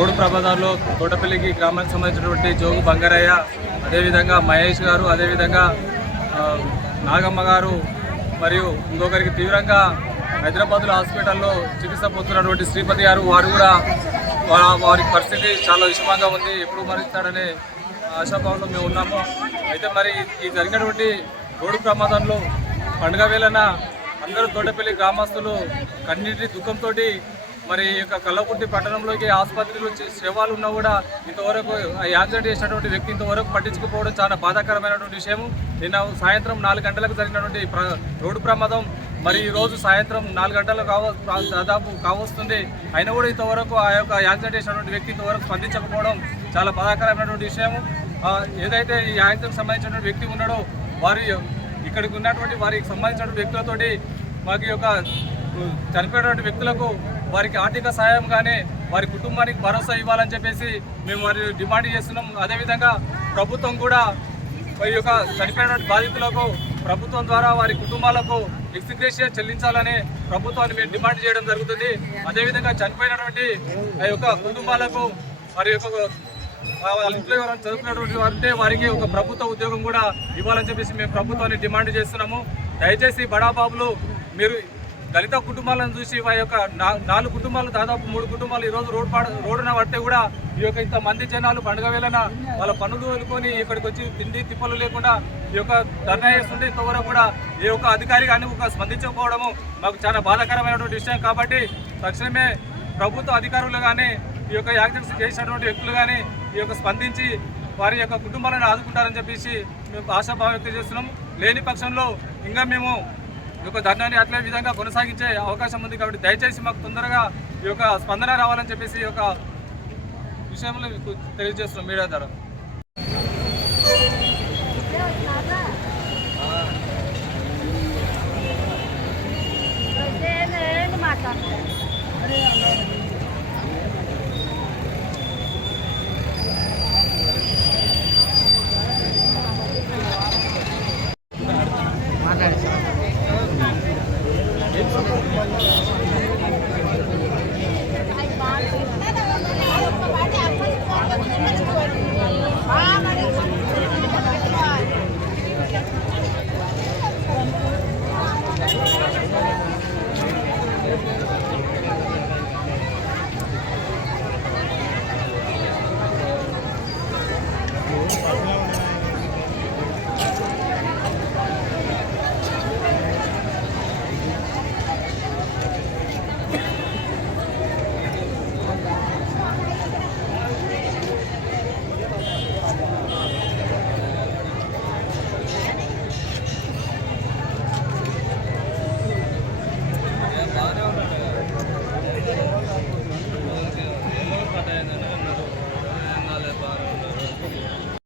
Road ప్రమాదాల్లో తోటపల్లికి గ్రామానికి సంబంధించినటువంటి జోగు బంగారయ్య, అదేవిధంగా మహేష్ గారు, అదేవిధంగా నాగమ్మ గారు మరియు ఇంకొకరికి తీవ్రంగా హైదరాబాద్లో హాస్పిటల్లో చికిత్స పొందుతున్నటువంటి శ్రీపతి గారు, వారు కూడా వారి పరిస్థితి చాలా విషమంగా ఉంది. ఎప్పుడు మరణిస్తాడనే ఆశాభావంలో మేము ఉన్నాము. అయితే మరి ఈ జరిగినటువంటి రోడ్డు ప్రమాదంలో పండుగ వేళన అందరూ తోటపల్లి గ్రామస్తులు కన్నీటి దుఃఖంతో మరి ఈ యొక్క కల్లకుర్తి పట్టణంలోకి ఆసుపత్రిలో శవాలు ఉన్నా కూడా ఇంతవరకు యాక్సిడెంట్ చేసినటువంటి వ్యక్తి ఇంతవరకు పట్టించుకోకపోవడం చాలా బాధాకరమైనటువంటి విషయము. నిన్న సాయంత్రం 4 గంటలకు జరిగినటువంటి రోడ్డు ప్రమాదం మరి ఈరోజు సాయంత్రం 4 గంటలు దాదాపు కావస్తుంది. అయినా కూడా ఇంతవరకు ఆ యొక్క యాక్సిడెంట్ చేసినటువంటి వ్యక్తి ఇంతవరకు స్పందించకపోవడం చాలా బాధాకరమైనటువంటి విషయము. ఏదైతే ఈ యాక్సిడెంట్ సంబంధించినటువంటి వ్యక్తి ఉన్నాడో వారి ఇక్కడికి ఉన్నటువంటి వారికి సంబంధించిన వ్యక్తులతోటి మాకు యొక్క చనిపోయినటువంటి వ్యక్తులకు వారికి ఆర్థిక సహాయం కానీ వారి కుటుంబానికి భరోసా ఇవ్వాలని చెప్పేసి మేము వారి డిమాండ్ చేస్తున్నాం. అదేవిధంగా ప్రభుత్వం కూడా ఈ యొక్క చనిపోయినటువంటి బాధితులకు ప్రభుత్వం ద్వారా వారి కుటుంబాలకు ఎక్స్గ్రేషియా చెల్లించాలని ప్రభుత్వాన్ని మేము డిమాండ్ చేయడం జరుగుతుంది. అదేవిధంగా చనిపోయినటువంటి ఆ యొక్క కుటుంబాలకు వారి యొక్క వాళ్ళ ఇంట్లో ఎవరైనా చదువుకున్నటువంటి వారంటే వారికి ఒక ప్రభుత్వ ఉద్యోగం కూడా ఇవ్వాలని చెప్పేసి మేము ప్రభుత్వాన్ని డిమాండ్ చేస్తున్నాము. దయచేసి బడాబాబులు మీరు దళిత కుటుంబాలను చూసి వారి యొక్క 4 కుటుంబాలు దాదాపు 3 కుటుంబాలు ఈరోజు రోడ్డున పడితే కూడా ఈ యొక్క ఇంతమంది జనాలు పండుగ వేళన వాళ్ళ పనులు వదులుకొని ఇక్కడికి వచ్చి తిండి తిప్పలు లేకుండా ఈ యొక్క ధర్నా చేస్తుంటే ఇంతవరకు కూడా ఏ ఒక్క అధికారి కానీ స్పందించకపోవడము మాకు చాలా బాధాకరమైనటువంటి విషయం. కాబట్టి తక్షణమే ప్రభుత్వ అధికారులు కానీ ఈ యొక్క యాక్సిడెంట్స్ చేసినటువంటి వ్యక్తులు కానీ ఈ యొక్క స్పందించి వారి యొక్క కుటుంబాలను ఆదుకుంటారని చెప్పేసి మేము ఆశాభావం వ్యక్తం చేస్తున్నాం. లేని పక్షంలో ఇంకా మేము ఈ యొక్క ధర్నాన్ని అట్లే విధంగా కొనసాగించే అవకాశం ఉంది. కాబట్టి దయచేసి మాకు తొందరగా ఈ యొక్క స్పందన రావాలని చెప్పేసి ఈ యొక్క విషయంలో మీకు తెలియజేస్తున్నాం మీడియా ద్వారా. మాట్లాడతారు